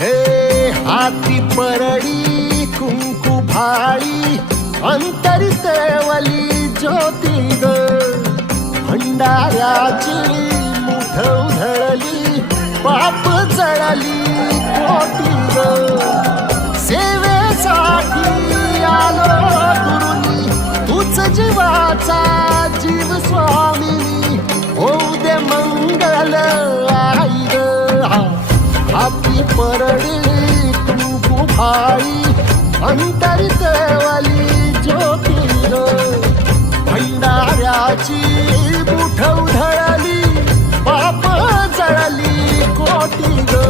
हे हाती परडी कुंकू भाळी अंतरी तेवली ज्योती ग भंडाऱ्याची मुठ उधळली पाप जळली कोटी ग सेवेसाठी आलो गुरुनी तूच जीवाचा जीव स्वामिनी होऊ दे मंगल आई ग हाती परडी कुंकू भाळी अंतरी तेवली ज्योती ग भंडाऱ्याची मुठ उधळली पाप जळली कोटी ग